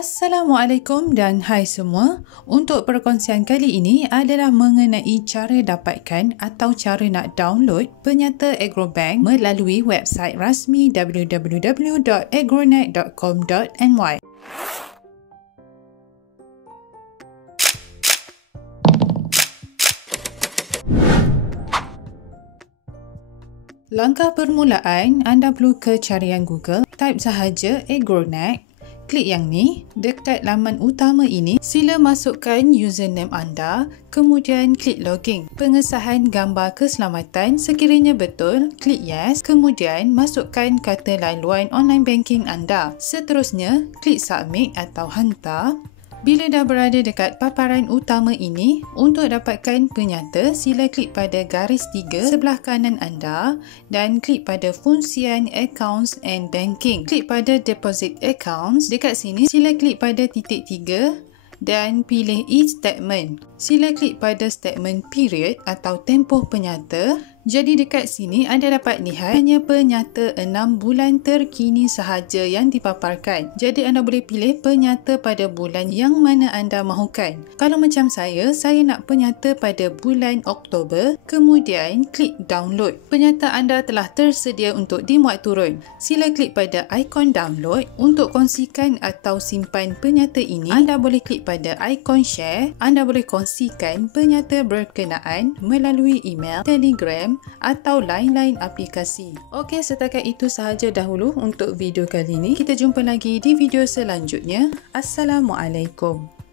Assalamualaikum dan hai semua. Untuk perkongsian kali ini adalah mengenai cara dapatkan atau cara nak download penyata Agrobank melalui website rasmi www.agronet.com.my. Langkah permulaan, anda perlu ke carian Google, type sahaja Agronet. Klik yang ni, dekat laman utama ini, sila masukkan username anda, kemudian klik login. Pengesahan gambar keselamatan sekiranya betul, klik yes, kemudian masukkan kata laluan online banking anda. Seterusnya, klik submit atau hantar. Bila dah berada dekat paparan utama ini, untuk dapatkan penyata, sila klik pada garis 3 sebelah kanan anda dan klik pada fungsian Accounts and Banking. Klik pada Deposit Accounts. Dekat sini, sila klik pada titik 3 dan pilih e-statement. Sila klik pada statement period atau tempoh penyata. Jadi dekat sini anda dapat lihat hanya penyata 6 bulan terkini sahaja yang dipaparkan. Jadi anda boleh pilih penyata pada bulan yang mana anda mahukan. Kalau macam saya nak penyata pada bulan Oktober, kemudian klik download. Penyata anda telah tersedia untuk dimuat turun. Sila klik pada ikon download. Untuk kongsikan atau simpan penyata ini, anda boleh klik pada ikon share. Anda boleh kongsikan penyata berkenaan melalui email, Telegram atau lain-lain aplikasi. Okey, setakat itu sahaja dahulu untuk video kali ini. Kita jumpa lagi di video selanjutnya. Assalamualaikum.